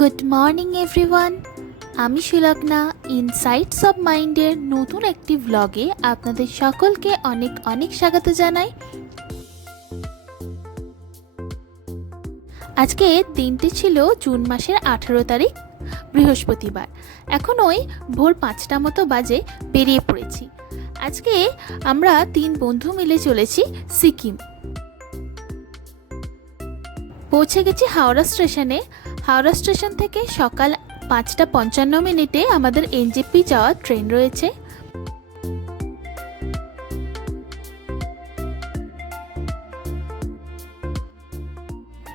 Good morning everyone, আমি Sulagna. Insights of মাইন্ডের নতুন একটি ভ্লগে আপনাদের সকলকে অনেক অনেক স্বাগত জানাই। আজকে দিনটি ছিল জুন মাসের 18 তারিখ, বৃহস্পতিবার। এখন ওই ভোর 5টা মতো বাজে, বেরিয়ে পড়েছি। আজকে আমরা 3 বন্ধু মিলে চলেছি সিকিম। পৌঁছে গেছি হাওড়া স্টেশনে। হাওড়া স্টেশন থেকে সকাল 5:55 আমাদের এনজেপি যাওয়ার ট্রেন রয়েছে।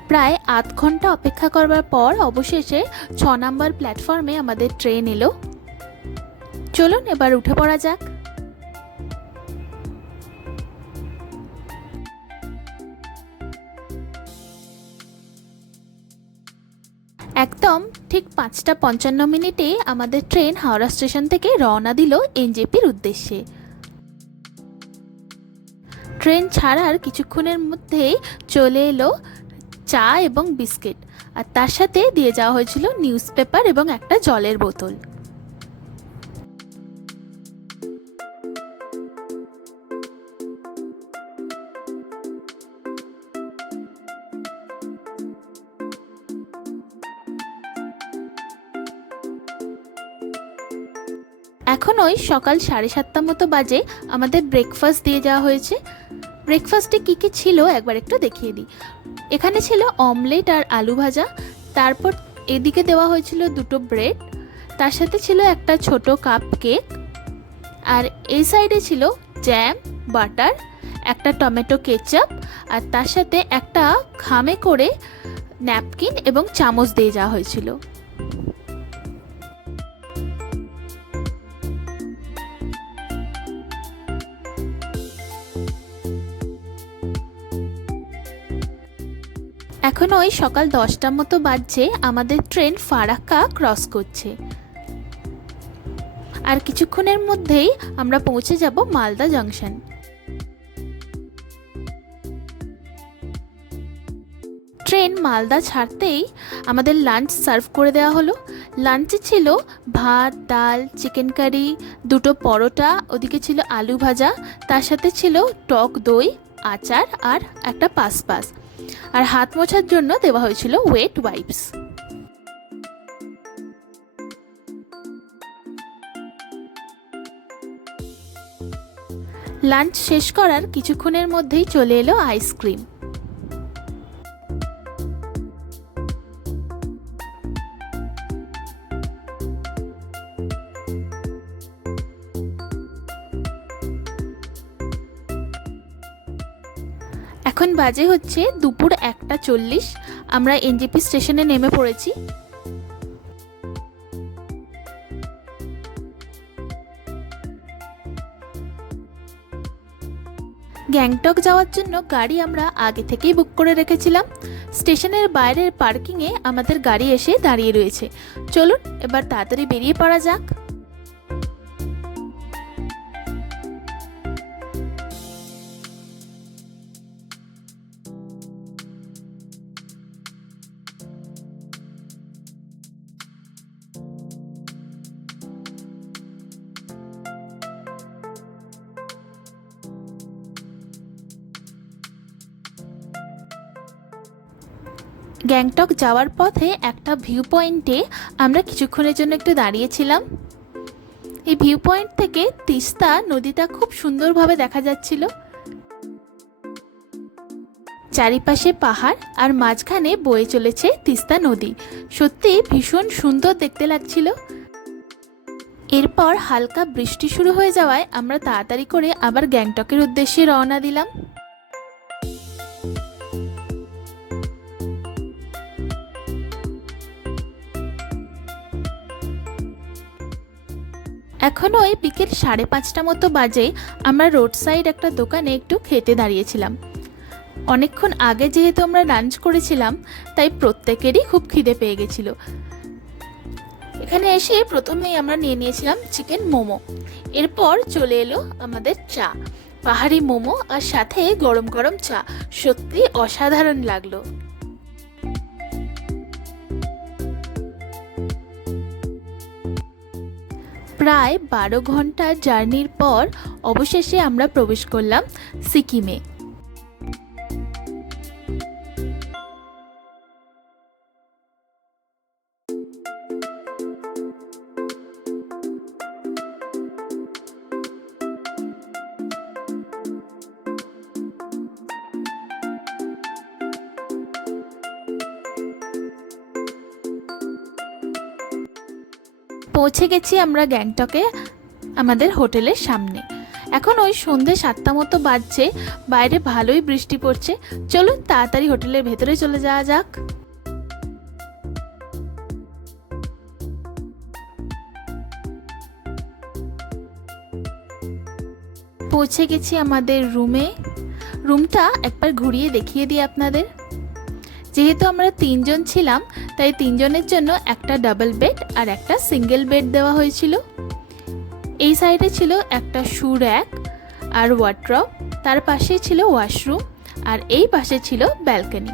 প্রায় 8 ঘন্টা অপেক্ষা করবার পর অবশেষে 6 নম্বর প্ল্যাটফর্মে আমাদের ট্রেন এলো। চলুন এবার উঠে পড়া যাক। একদম ঠিক 5:55 আমাদের ট্রেন হাওড়া স্টেশন থেকে রওনা দিল এনজেপির উদ্দেশ্যে। ট্রেন ছাড়ার কিছুক্ষণের মধ্যেই চলে এলো চা এবং বিস্কিট, আর তার সাথে দিয়ে যাওয়া হয়েছিল নিউজ পেপার এবং একটা জলের বোতল। এখন ওই সকাল 7:30 মতো বাজে, আমাদের ব্রেকফাস্ট দিয়ে যাওয়া হয়েছে। ব্রেকফাস্টে কী কী ছিল একবার একটু দেখিয়ে দিই। এখানে ছিল অমলেট আর আলু ভাজা, তারপর এদিকে দেওয়া হয়েছিল 2টো ব্রেড, তার সাথে ছিল একটা ছোট কাপ কেক, আর এই সাইডে ছিল জ্যাম, বাটার, একটা টমেটো কেচাপ, আর তার সাথে একটা খামে করে ন্যাপকিন এবং চামচ দিয়ে যাওয়া হয়েছিল। এখন ওই সকাল 10টা মতো বাজছে, আমাদের ট্রেন ফারাক্কা ক্রস করছে। আর কিছুক্ষণের মধ্যেই আমরা পৌঁছে যাব মালদা জংশন। ট্রেন মালদা ছাড়তেই আমাদের লাঞ্চ সার্ভ করে দেওয়া হলো। লাঞ্চে ছিল ভাত, ডাল, চিকেন কারি, 2টো পরোটা, ওদিকে ছিল আলু ভাজা, তার সাথে ছিল টক দই, আচার আর একটা পাসপাস, আর হাত মোছার জন্য দেওয়া হয়েছিল ওয়েট ওয়াইপস। লাঞ্চ শেষ করার কিছুক্ষণের মধ্যেই চলে এলো আইসক্রিম। এখন বাজে হচ্ছে দুপুর 1:40, আমরা এনজেপি স্টেশনে নেমে পড়েছি। গ্যাংটক যাওয়ার জন্য গাড়ি আমরা আগে থেকেই বুক করে রেখেছিলাম। স্টেশনের বাইরের পার্কিংয়ে আমাদের গাড়ি এসে দাঁড়িয়ে রয়েছে। চলুন এবার তাড়াতাড়ি বেরিয়ে পড়া যাক। গ্যাংটক যাওয়ার পথে একটা ভিউ পয়েন্টে আমরা কিছুক্ষণের জন্য একটু দাঁড়িয়েছিলাম। এই ভিউ পয়েন্ট থেকে তিস্তা নদীটা খুব সুন্দরভাবে দেখা যাচ্ছিল। চারিপাশে পাহাড় আর মাঝখানে বয়ে চলেছে তিস্তা নদী। সত্যি ভীষণ সুন্দর দেখতে লাগছিল। এরপর হালকা বৃষ্টি শুরু হয়ে যাওয়ায় আমরা তাড়াতাড়ি করে আবার গ্যাংটকের উদ্দেশ্যে রওনা দিলাম। এখন ওই বিকেল 5:30 মতো বাজে, আমরা রোড সাইড একটা দোকানে একটু খেতে দাঁড়িয়েছিলাম। অনেকক্ষণ আগে যেহেতু আমরা লাঞ্চ করেছিলাম, তাই প্রত্যেকেরই খুব খিদে পেয়ে গেছিল। এখানে এসে প্রথমেই আমরা নিয়ে নিয়েছিলাম চিকেন মোমো, এরপর চলে এলো আমাদের চা, পাহাড়ি মোমো আর সাথে গরম গরম চা। সত্যি অসাধারণ লাগলো। প্রায় 12 ঘন্টা জার্নির পর অবশেষে আমরা প্রবেশ করলাম সিকিমে। পৌঁছে গেছি আমরা গ্যাংটকে আমাদের হোটেলের সামনে। এখন ওই সন্ধ্যে 7টা মতো বাজছে, বাইরে ভালোই বৃষ্টি পড়ছে। চলুন তাড়াতাড়ি হোটেলের ভেতরে চলে যাওয়া যাক। পৌঁছে গেছি আমাদের রুমে। রুমটা একবার ঘুরিয়ে দেখিয়ে দিই আপনাদের। যেহেতু আমরা 3 জন ছিলাম, তাই 3 জনের জন্য একটা ডাবল বেড আর একটা সিঙ্গেল বেড দেওয়া হয়েছিল। এই সাইডে ছিল একটা শু র্যাক আর ওয়ার্ড্রব, তার পাশে ছিল ওয়াশরুম, আর এই পাশে ছিল ব্যালকনি।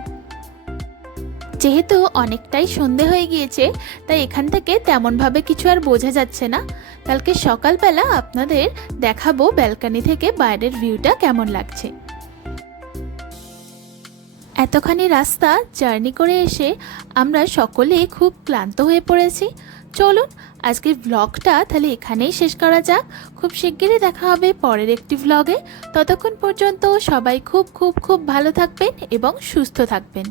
যেহেতু অনেকটাই সন্ধে হয়ে গিয়েছে, তাই এখান থেকে তেমনভাবে কিছু আর বোঝা যাচ্ছে না। কালকে সকালবেলা আপনাদের দেখাবো ব্যালকনি থেকে বাইরের ভিউটা কেমন লাগছে। এতখানি রাস্তা জার্নি করে এসে আমরা সকলে খুব ক্লান্ত হয়ে পড়েছি। চলুন আজকের ব্লগটা তাহলে এখানেই শেষ করা যাক। খুব শিগগিরই দেখা হবে পরের একটি ব্লগে। ততক্ষণ পর্যন্ত সবাই খুব খুব খুব ভালো থাকবেন এবং সুস্থ থাকবেন।